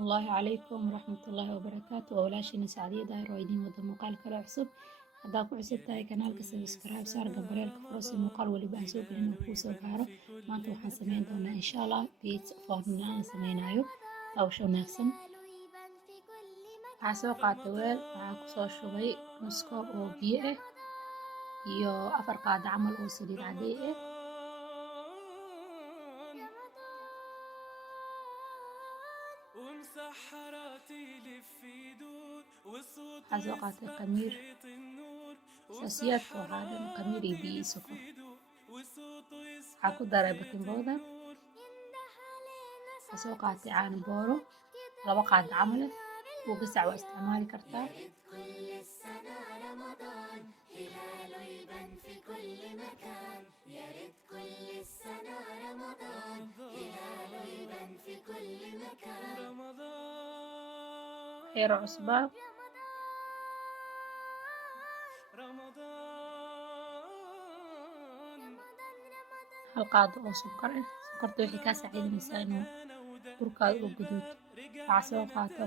الله عليكم ورحمة الله وبركاته وولاashina Sacdiya Daahir oo idiin wada muuqaal kale cusub haddaa ku cusub tahay kanaalka subscribe saar gambareelka furo si muuqaal waliba aan soo gelin oo kuu soo gaaro maanta waxaan sameyn doonaa insha Allah pizza foornada aan sameynayo hawsha wanaagsan waxaa soo qaatay weel waxaa kusoo shubay nus koob oo biyo ah iyo 4 qaado camal oo saliid caday ah waxaa soo qaatay khamiir asaasiyaadka waxaa dhan khamiir iyo biyo iyo sokor waxaa ku daray baking powder waxaa soo qaatay caano booro 2 qaado camal ah kuwa gasac waa isticmaali kartaa xeero cusbaa hal qaado oo sonkor ah sonkorta waxay kaa saacidinaysaa inuu burkaaga oo guduud waxaa soo qaatay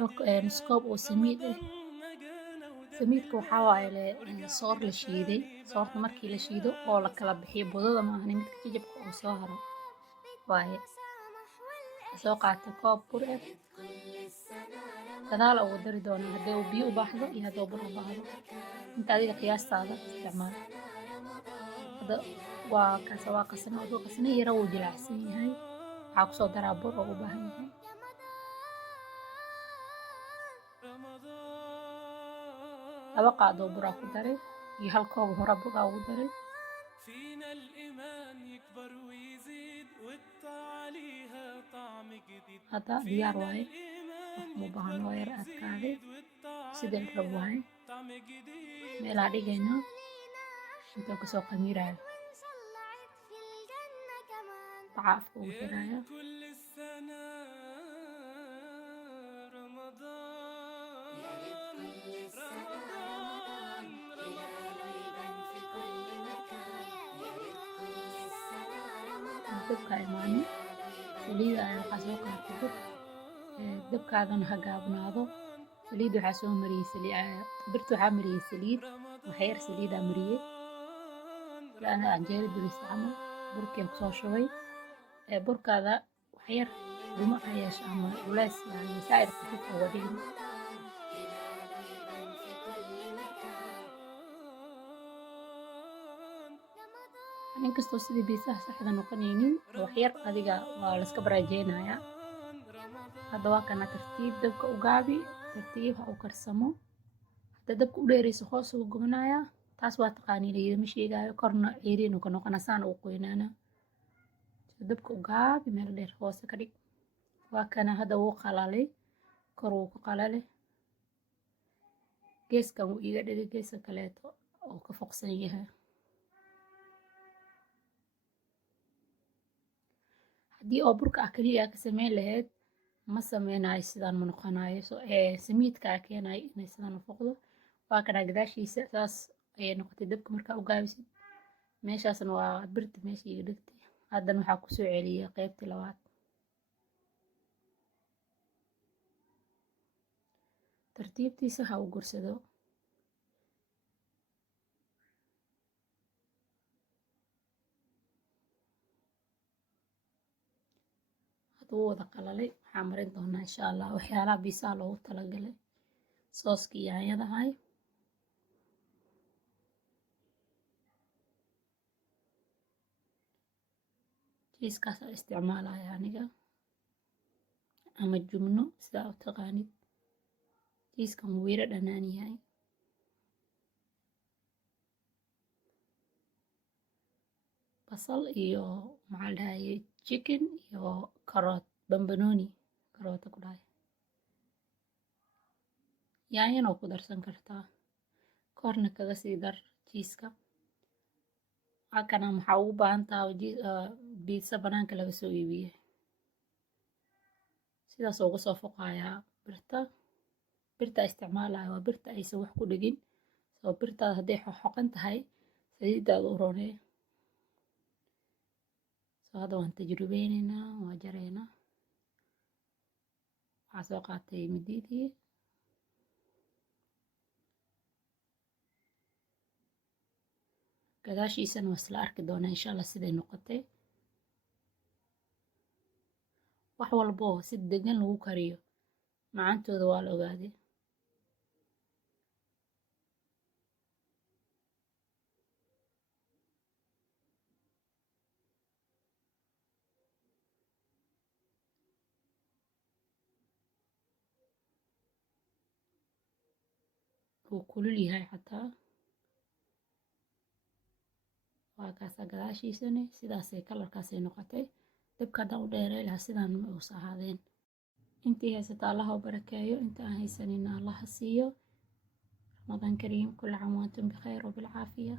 oo kale nus koob oo samiid ah samiidka waxaa waaye soor la shiiday soorta markii la shiido oo la kala bixiyo budada maahan midka jajabka oo soo haro waaye soo qaatay koob bur ah gadaal ugu dari doonaa haddii uu biyo u baahdo iyo haddii uu bur u baahdo inta adiga qiyaastaada isticmaal hadda waa qasna adoo qasna yara wuu jilicsan yahay waxaa kusoo daraa bur oo u baahan yahay 2 qaado oo bur ku daray iyo hal koob hore bur ugu daray hadda diyaar waaye mu baahan oo yar adkaaday sida la rabo waaye meelaa dhigaynaa intuu kasoo khamiirayo waxaa afka ugu xiraya dabka imaani saliida ayaa waxaa soo qaatay dabkaagana ha gaabnaado saliid waxaa soo mariyay birta waxaa mariyay saliid waxyar saliidaa mariyay laana canjeero dubis camal burkiin kusoo shubay burkaada waxyar dhumuc ha yeesho ama culays yani saa'id khafiif uga dhigin inkastoo sidii biisaha saxda noqonaynin waxyar adiga waa la iska baraajeynaya hadda waa kana tartiib dabka u gaabi tartiib ha u karsamo hadda dabka u dheerayso hoos ugu gubanaya taas waa taqaaniin idima sheegayo korna ceeriin ka noqona saan ugu qoynaana dabka u gaabi meel dheer hoose ka dhig waa kana hadda wuu qalalay kor wuu ku qalalay geeskan wuu iga dhigay geeska kaleeto oo ka foqsan yahay haddii oo burka ah kaliya ka sameyn lahayd ma sameynayo sidaan ma noqonayo samiidka keenayo inay sidaan noqdo waa kana gadaashiisa saas ayay noqotay dabka markaa u gaabisid meeshaasna waa birta meesha iga dhigtay haddana waxaa ku soo celiyay qaybtii labaad tartiibtiisa ha u gursado wuu wada qalalay waxaa marin doonaa insha Allah waxyaalaha biisaha loogu talagalay sooskii yaanyadahay jiiskaas aan isticmaalaya aniga ama jumno sidaa u taqaanid jiiskan wuu yara dhanaan yahay basal iyo maxaa la dhahayay chicken iyo karoot bambanoni karoota ku dhahay yaanyana ku darsan kartaa korna kaga sii dar jiiska halkana maxaa ugu baahan tahay biisa banaanka laga soo iibiyay sidaas ugu soo foqayaa birta isticmaalaya waa birta aysan wax ku dhigin soo birtaada hadday xoqan tahay saliidaada u roonee هذا وان تجربيننا وجرينا waxaa soo qaatay mididii gadaashiisana waa isla arki doonaa insha allah siday noqotay. wax walbo si degan lagu kariyo macaantooda waa la ogaaday. wuu kulul yahay xataa waa kaasaa gadaashiisana sidaasay kalarkaasay noqotay. dabka haddaan u dheeray lahaa sidaan ma uusa ahaadeen. intii haysata allaha u barakeeyo, inta aan haysanina allaha siiyo. ramadaan kariim, kulla caam wa antum bikhayr wa bilcaafiya.